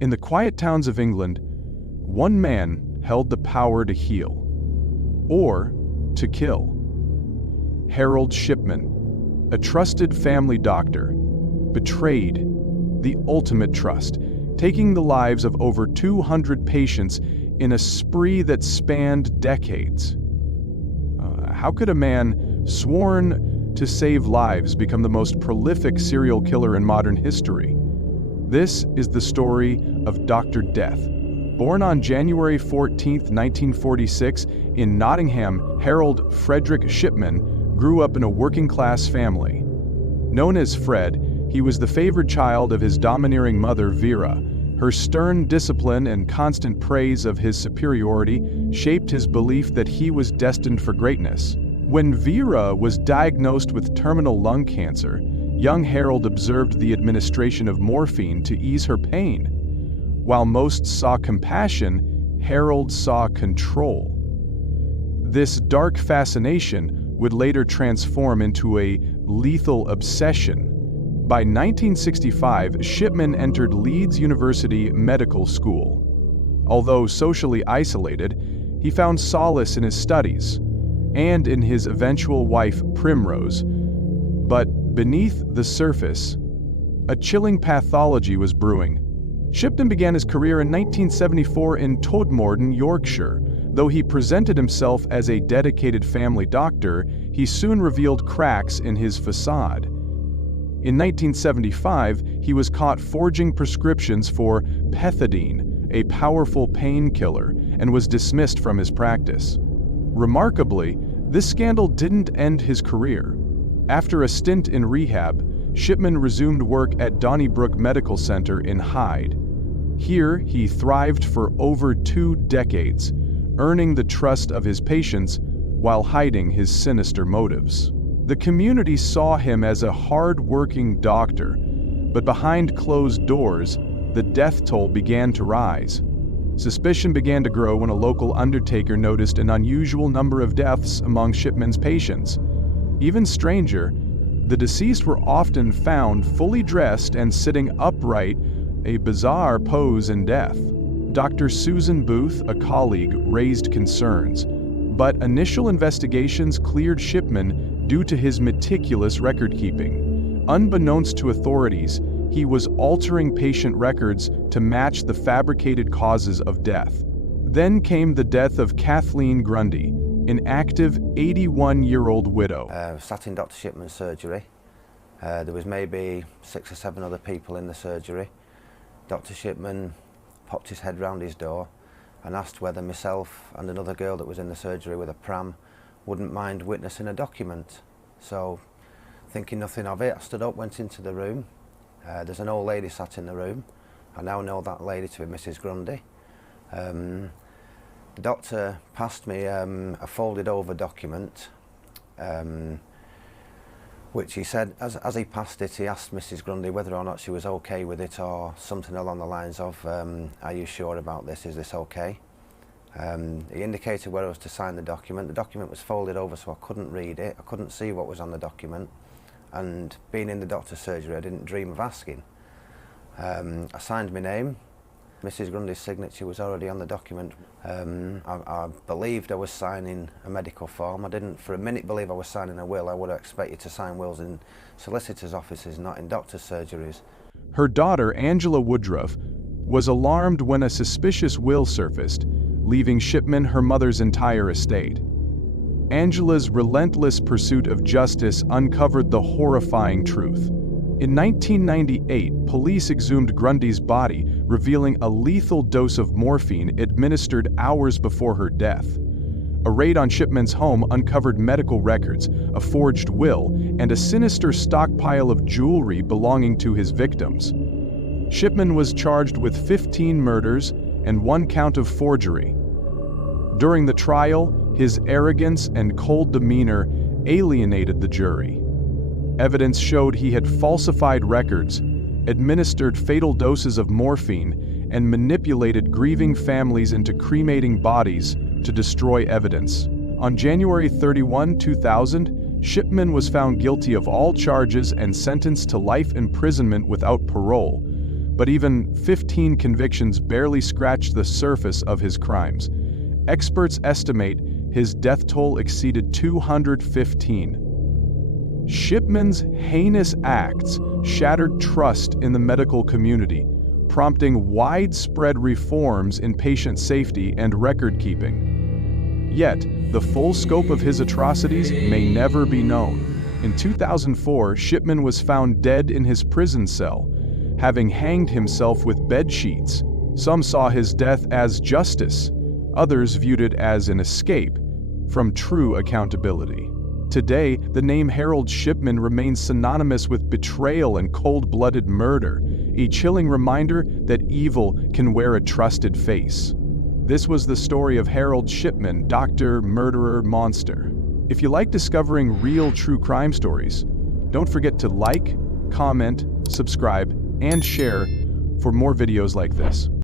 In the quiet towns of England, one man held the power to heal, or to kill. Harold Shipman, a trusted family doctor, betrayed the ultimate trust, taking the lives of over 200 patients in a spree that spanned decades. How could a man sworn to save lives become the most prolific serial killer in modern history? This is the story of Dr. Death. Born on January 14, 1946, in Nottingham, Harold Frederick Shipman grew up in a working-class family. Known as Fred, he was the favored child of his domineering mother, Vera. Her stern discipline and constant praise of his superiority shaped his belief that he was destined for greatness. When Vera was diagnosed with terminal lung cancer, young Harold observed the administration of morphine to ease her pain. While most saw compassion, Harold saw control. This dark fascination would later transform into a lethal obsession. By 1965, Shipman entered Leeds University Medical School. Although socially isolated, he found solace in his studies and in his eventual wife, Primrose. But beneath the surface, a chilling pathology was brewing. Shipman began his career in 1974 in Todmorden, Yorkshire. Though he presented himself as a dedicated family doctor, he soon revealed cracks in his facade. In 1975, he was caught forging prescriptions for pethidine, a powerful painkiller, and was dismissed from his practice. Remarkably, this scandal didn't end his career. After a stint in rehab, Shipman resumed work at Donnybrook Medical Center in Hyde. Here, he thrived for over 2 decades, earning the trust of his patients while hiding his sinister motives. The community saw him as a hard-working doctor, but behind closed doors, the death toll began to rise. Suspicion began to grow when a local undertaker noticed an unusual number of deaths among Shipman's patients. Even stranger, the deceased were often found fully dressed and sitting upright, a bizarre pose in death. Dr. Susan Booth, a colleague, raised concerns, but initial investigations cleared Shipman due to his meticulous record-keeping. Unbeknownst to authorities, he was altering patient records to match the fabricated causes of death. Then came the death of Kathleen Grundy, an active 81-year-old widow. Sat in Dr. Shipman's surgery. There was maybe 6 or 7 other people in the surgery. Dr. Shipman popped his head round his door and asked whether myself and another girl that was in the surgery with a pram wouldn't mind witnessing a document. So, thinking nothing of it, I stood up, went into the room. There's an old lady sat in the room. I now know that lady to be Mrs. Grundy. The doctor passed me a folded over document, which he said, as he passed it, he asked Mrs. Grundy whether or not she was okay with it, or something along the lines of, are you sure about this, is this okay? He indicated where I was to sign the document. The document was folded over so I couldn't read it, I couldn't see what was on the document, and being in the doctor's surgery I didn't dream of asking. I signed my name. Mrs. Grundy's signature was already on the document. I believed I was signing a medical form. I didn't for a minute believe I was signing a will. I would have expected to sign wills in solicitors' offices, not in doctors' surgeries. Her daughter, Angela Woodruff, was alarmed when a suspicious will surfaced, leaving Shipman her mother's entire estate. Angela's relentless pursuit of justice uncovered the horrifying truth. In 1998, police exhumed Grundy's body, revealing a lethal dose of morphine administered hours before her death. A raid on Shipman's home uncovered medical records, a forged will, and a sinister stockpile of jewelry belonging to his victims. Shipman was charged with 15 murders and 1 count of forgery. During the trial, his arrogance and cold demeanor alienated the jury. Evidence showed he had falsified records, administered fatal doses of morphine, and manipulated grieving families into cremating bodies to destroy evidence. On January 31, 2000, Shipman was found guilty of all charges and sentenced to life imprisonment without parole. But even 15 convictions barely scratched the surface of his crimes. Experts estimate his death toll exceeded 215. Shipman's heinous acts shattered trust in the medical community, prompting widespread reforms in patient safety and record-keeping. Yet, the full scope of his atrocities may never be known. In 2004, Shipman was found dead in his prison cell, having hanged himself with bedsheets. Some saw his death as justice, others viewed it as an escape from true accountability. Today, the name Harold Shipman remains synonymous with betrayal and cold-blooded murder, a chilling reminder that evil can wear a trusted face. This was the story of Harold Shipman, Doctor, Murderer, Monster. If you like discovering real true crime stories, don't forget to like, comment, subscribe, and share for more videos like this.